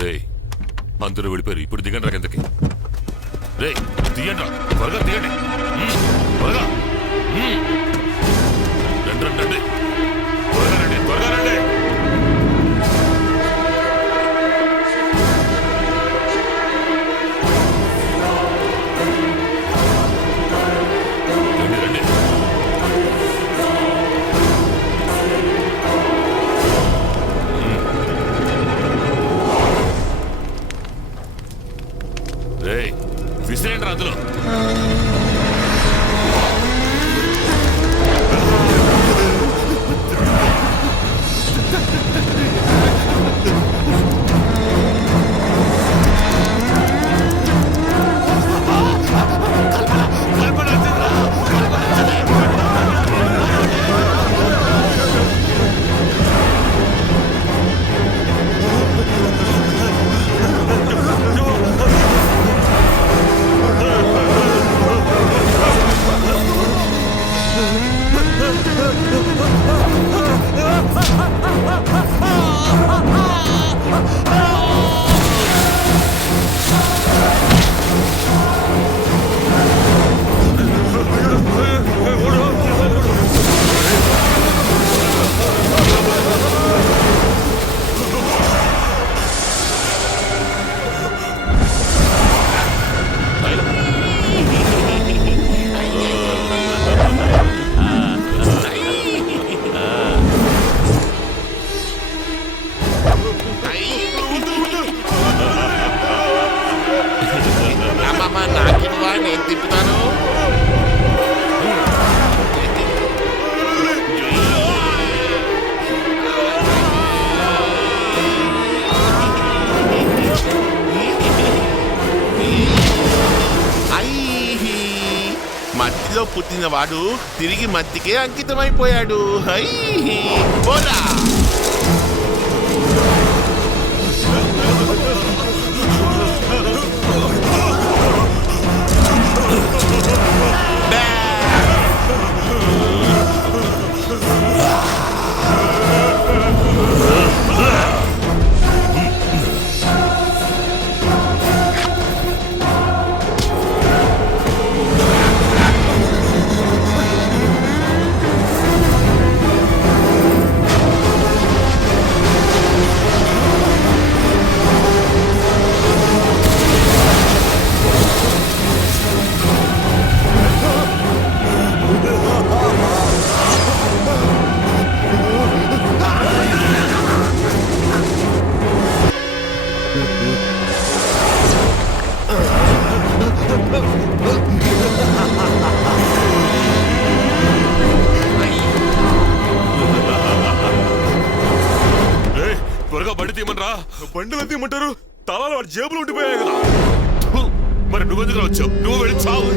రే అందరూ వెళ్ళిపోయారు. ఇప్పుడు దిగండి రా కిందకి. రే దిగండి రా, త్వరగా దిగండి, త్వరగా రండి రండి రండి, త్వరగా రండి, త్వరగా రండి. విసిరేండి రా అందులో. నేను తిప్పుతాను. మట్టిలో పుట్టినవాడు తిరిగి మట్టికే అంకితమైపోయాడు. హై పోరా. బండిలో తీయమంటారు, తాళాలు వాడి జేబులు ఉండిపోయాయి కదా. మరి నువ్వెందుకు వచ్చావు? నువ్వు వెళ్ళి చావు.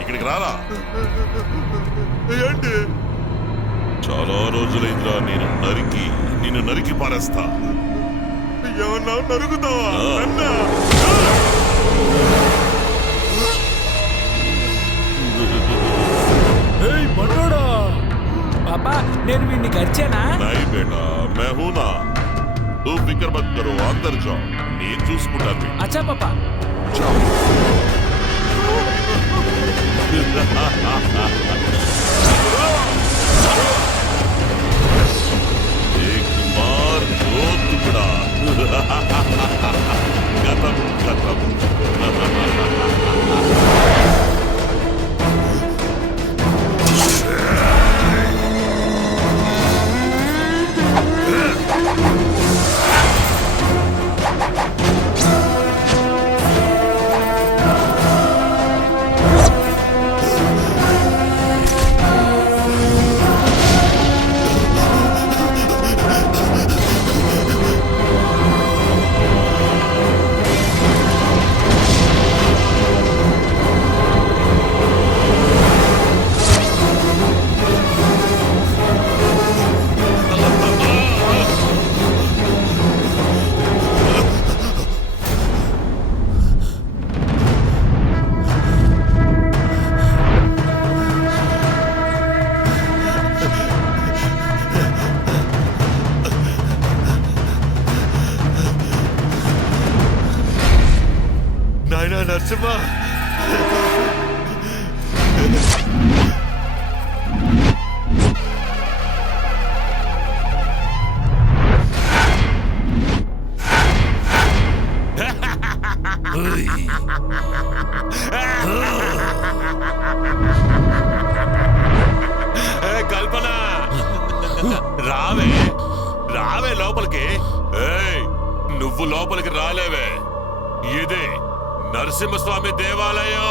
ఇక్కడికి రారా. ఏంటి? చాలా రోజులైందిరా నిన్ను నరికి పారేస్తా. ఏమన్నా నరుకుతావా? మనోడా పాపా, నేను వీడిని గడిచానా? नहीं बेटा, मैं हूं ना. तू फिक्र मत करो, अंदर जाओ, నేను చూసుకుంటాను. అచ్చా పాపా. एक मार दो टुकड़ा. खत्म खत्म. నరసింహ కల్పన రావే రావే లోపలికి. ఏయ్ నువ్వు లోపలికి రాలేవే. ఇదే నరసింహస్వామి దేవాలయం.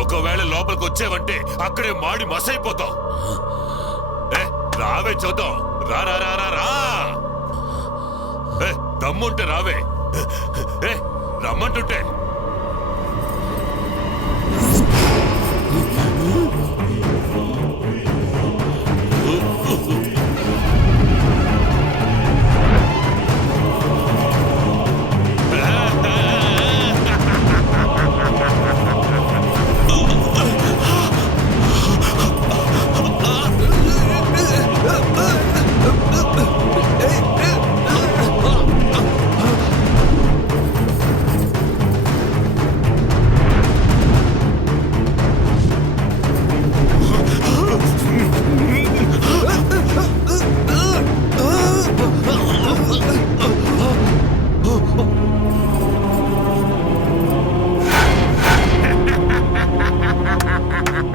ఒకవేళ లోపలికి వచ్చావంటే అక్కడే మాడి మసైపోతావు. రావే చూద్దాం. రా రా రా రా రా. దమ్ముంటే రావే. రమ్మంటుంటే.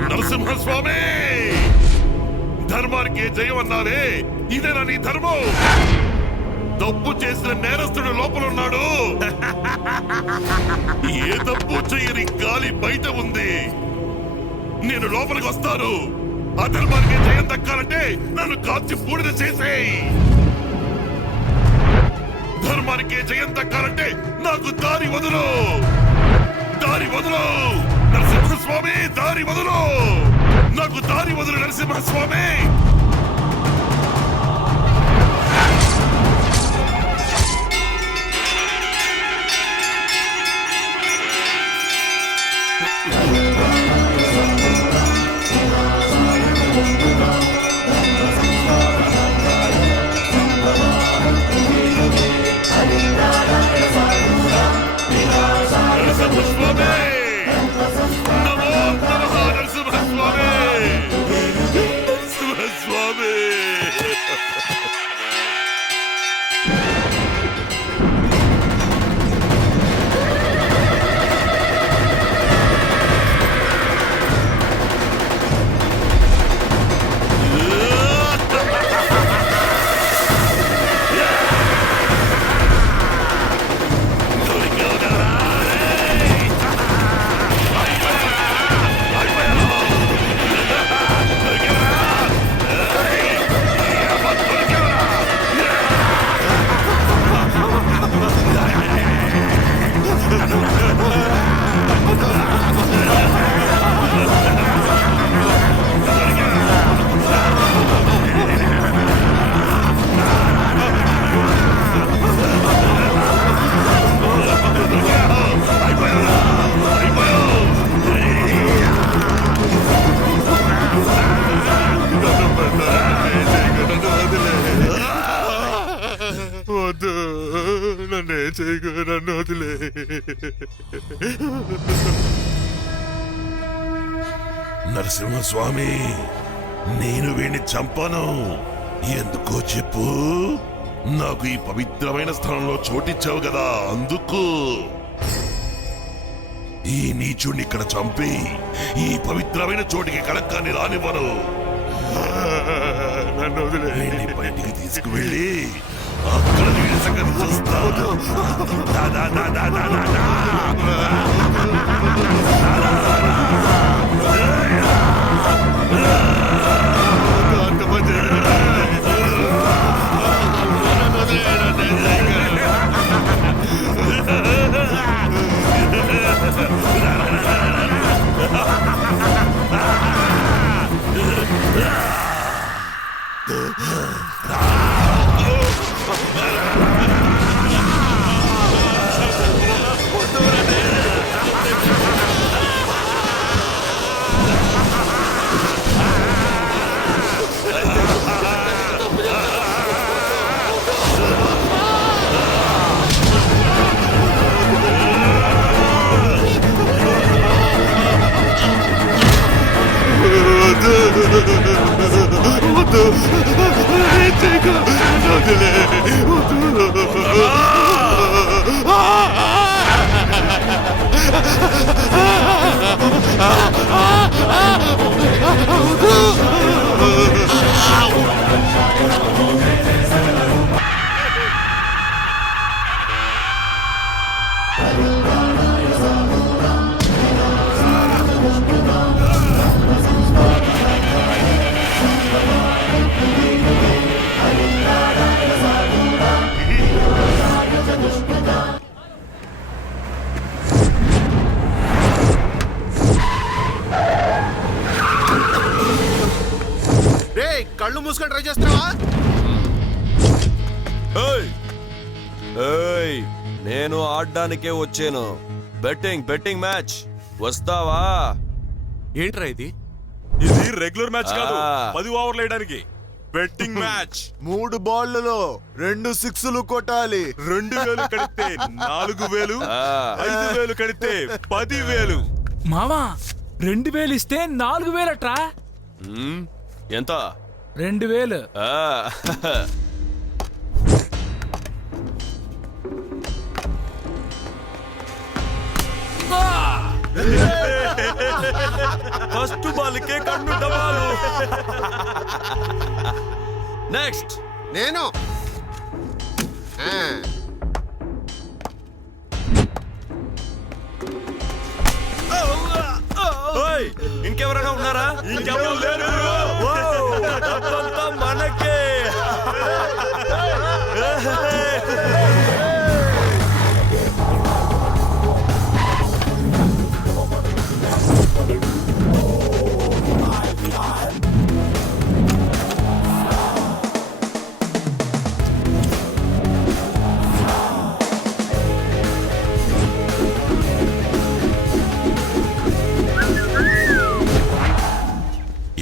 నరసింహస్వామి ధర్మానికి జయం అన్నారే, ఇదేనా నీ ధర్మం? తప్పు చేసిన నేరస్తుడు లోపలున్నాడు. ఏ తప్పు చేయని గాలి బయట ఉంది. నేను లోపలికి వస్తాను. అధర్మానికి జయం దక్కాలంటే నన్ను కాల్చి బూడిద చేసేయ్. ధర్మానికి జయం దక్కాలంటే నాకు దారి వదులు. దారి వదులు నరసింహస్వామి, దారి వదులు. నాకు దారి వదులు నరసింహస్వామి. వద్దు, నన్నే చేయకు, నన్ను వదిలే. నరసింహస్వామి, నేను వీణ్ణి చంపాను. ఎందుకో చెప్పు. నాకు ఈ పవిత్రమైన స్థలంలో చోటిచ్చావు కదా, అందుకు. ఈ నీచుడిని ఇక్కడ చంపి ఈ పవిత్రమైన చోటికి కళంకాన్ని రానివ్వను. నన్ను వదిలే. బయటికి తీసుకువెళ్ళి అక్కడ వీడి సంగతి చూస్తాను. కళ్ళు మూసుకొని ట్రై చేస్తున్నావా? నేను ఆడడానికే వచ్చాను. బెట్టింగ్ మ్యాచ్ వస్తావా? ఏంట్రా ఇది? ఇది రెగ్యులర్ మ్యాచ్ కాదు, ఆ. 10 ఓవర్లు వేయడానికి బెట్టింగ్ మ్యాచ్. 3 బాళ్లలో 2 సిక్స్లు కొట్టాలి. 2000 కడితే 4000, ఆ. 5000 కడితే 10,000. మావా 2000 ఇస్తే 4000 అట్రా. ఎంత? 2000. ఆ. ఫస్ట్ బాల్కే కన్ను డబాలు. నెక్స్ట్ నేను ఇంకెవరైనా ఉన్నారా? ఇంకెవరు లేరు. డబ్బంతా మనకే.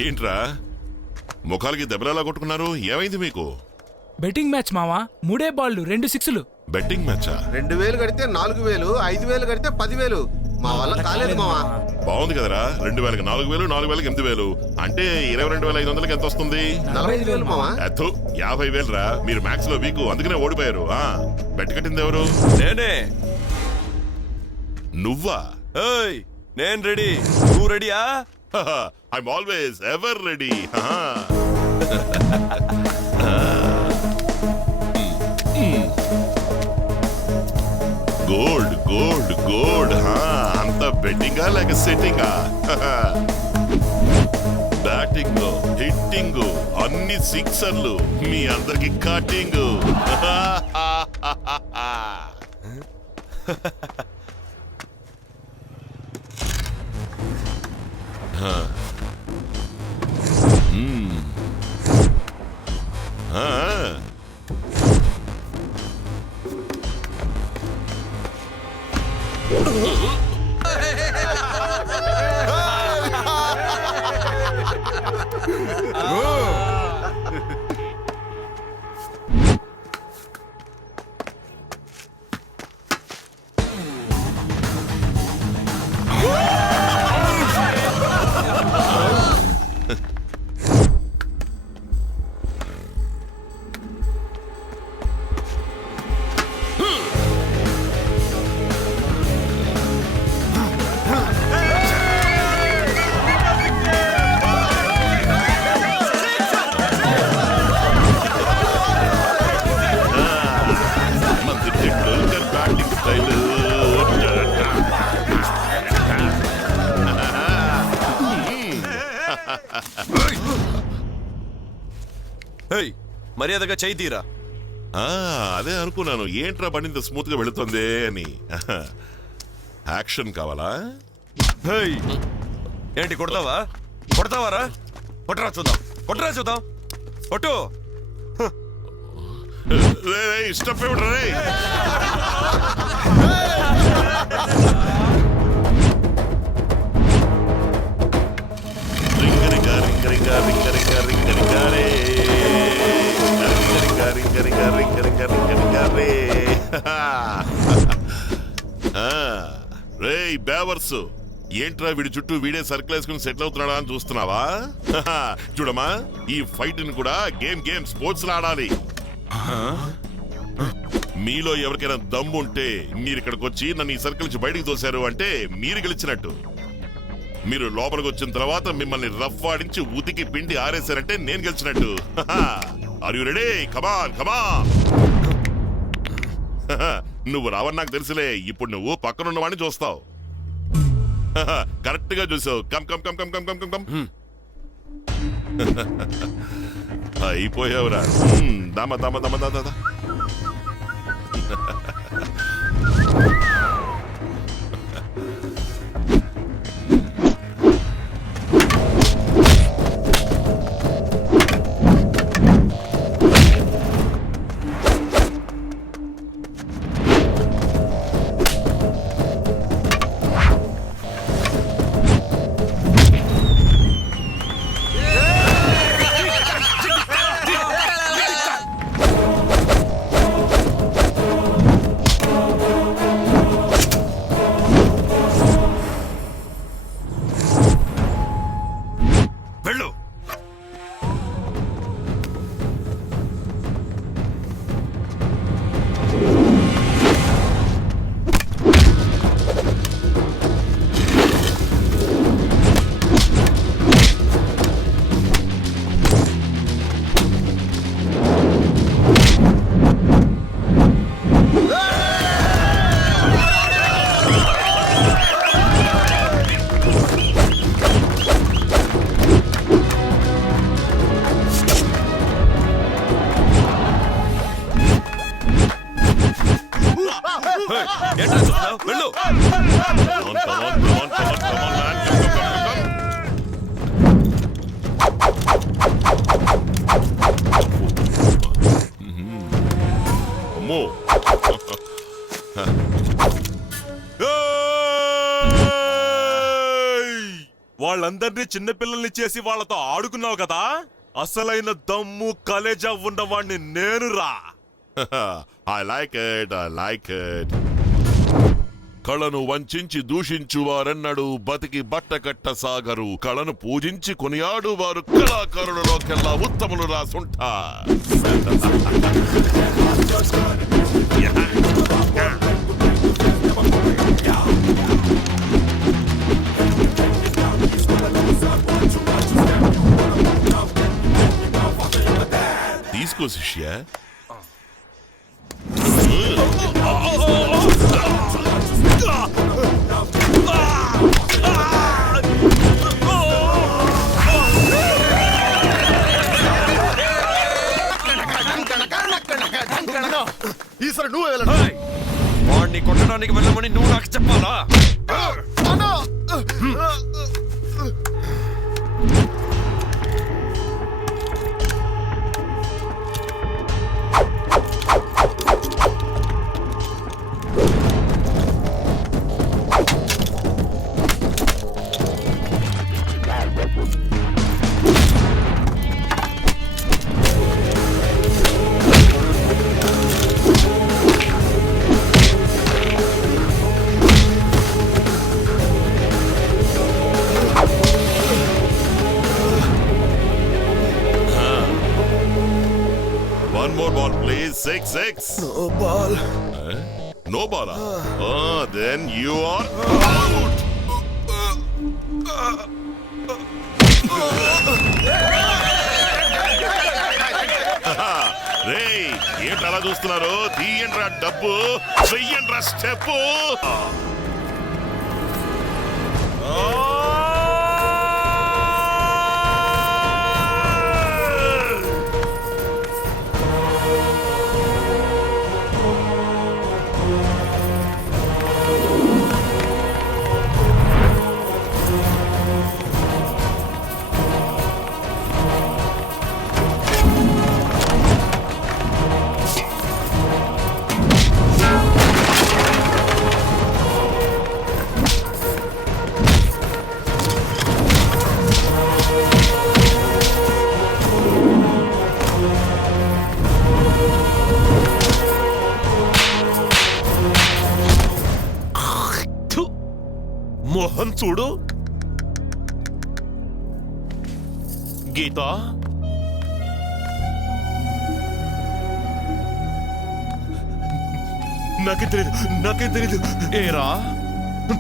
ఏంట్రా ముఖాలకి దెబ్బలా కొట్టుకున్నారు? ఏమైంది మీకు? బెట్టింగ్ మ్యాచ్ మావా. 3 బాళ్ళు 2 సిక్స్లు. బెట్టింగ్ మ్యాచా? 2000 కడితే 4000, 5000 కడితే 10,000. మా వల్ల కాలేదు మావా. బాగుంది కదరా. 2000కి 4000, 4000కి 8000 అంటే 22,500కి ఎంత వస్తుంది? 45,000 మావా. అథు 50,000 రా. మీరు మ్యాథ్స్ లో వీకు, అందుకనే ఓడిపోయారు. బెట్ కట్టింది ఎవరు? నేనే. నువ్వా? ఏయ్, నేను రెడీ. నువ్వు రెడీయా? I'm always ever ready. Gold gold gold. అంత బెట్టింగా లేక సెట్టింగా? బ్యాటింగ్ హిట్టింగ్ అన్ని సిక్సర్లు, మీ అందరికి కటింగ్. మర్యాదగా చేయి తీరా. అదే అనుకున్నాను, ఏంట్రా బండి స్మూత్ గా వెళుతుంది అని. యాక్షన్ కావాలా? ఏంటి కొడతావా? కొడతావారా? కొట్టరా చూద్దాం, కొట్టరా చూద్దాం, కొట్టు. ఇష్టం రే. రింగరిగా రింగరిగా రింగరిగా రింగరిగా రే. రింగరిగా రింగరిగా రింగరిగా రే. రేయ్ బేవర్స్, ఏంట్రా వీడి చుట్టూ వీడే సర్కిల్ వేసుకుని సెటిల్ అవుతున్నాడా అని చూస్తున్నావా? చూడమ్మా, ఈ ఫైట్ ని కూడా గేమ్ స్పోర్ట్స్ లో ఆడాలి. మీలో ఎవరికైనా దమ్ము ఉంటే మీరు ఇక్కడికి వచ్చి నన్ను ఈ సర్కిల్ నుంచి బయటికి తోశారు అంటే మీరు గెలిచినట్టు. మీరు లోపలికి వచ్చిన తర్వాత మిమ్మల్ని రఫ్ ఆడించి ఉతికి పిండి ఆరేశారంటే నేను గెలిచినట్టు. Are you ready? Come on come on. నువ్వు రావని నాకు తెలుసులే. ఇప్పుడు నువ్వు పక్కనున్న వాడిని చూస్తావు. కరెక్ట్ గా చూసావు. Come come come come come come come come. అయిపోయావురా. దామ దామ దామ దాదా. వెళ్ళు. ఏంట్రా చూస్తున్నావు? వెళ్ళు. Come on, come on, come on, come on, come on, man. Come, come, come, come. అమ్మో. వాళ్ళందరినీ చిన్నపిల్లల్ని చేసి వాళ్ళతో ఆడుకున్నావు కదా, అసలైన దమ్ము కలేజా ఉన్నవాణ్ణి నేను రా. I like it, I like it. కళను వంచించి దూషించువారెన్నడు బతికి బట్టకట్ట సాగరు. కళను పూజించి కొనియాడు వారు కళాకారులలోకెల్లా ఉత్తములు రాసుంట. తీసుకో శిష్య. ఈసారి నువ్వు వెళ్ళను. వాడిని కొట్టడానికి వెళ్ళమని నువ్వు నాకు చెప్పాలా? One more ball, please. 6-6. No ball. No ball. Then you are out. రేయ్, ఏంటి అలా చూస్తున్నారు? తీయండ్రా డబ్బు, చెయ్యండ్రా స్టెప్. మొహం చూడు. గీత, నాకేం తెలీదు. ఏరా,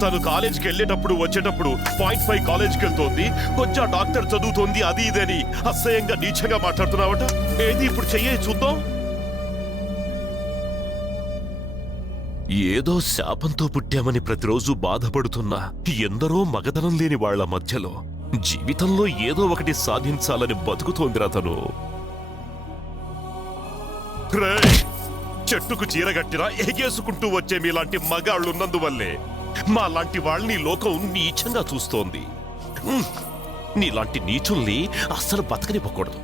తను కాలేజీకి వెళ్ళేటప్పుడు వచ్చేటప్పుడు 0.5 కాలేజీకి వెళ్తోంది, కొంచెం డాక్టర్ చదువుతోంది, అది ఇదని అసహ్యంగా నీచంగా మాట్లాడుతున్నావట. ఏది ఇప్పుడు చెయ్యే చూద్దాం. ఏదో శాపంతో పుట్టామని ప్రతిరోజు బాధపడుతున్నా ఎందరో మగధనం లేని వాళ్ల మధ్యలో జీవితంలో ఏదో ఒకటి సాధించాలని బతుకుతోందిరా తను. రేయ్, చెట్టుకు చీరగట్టిరా ఎగేసుకుంటూ వచ్చే మీలాంటి మగాళ్ళున్నందువల్లే మా లాంటి వాళ్ళని లోకం నీచంగా చూస్తోంది. నీలాంటి నీచుల్ని అస్సలు బతకనివ్వకూడదు.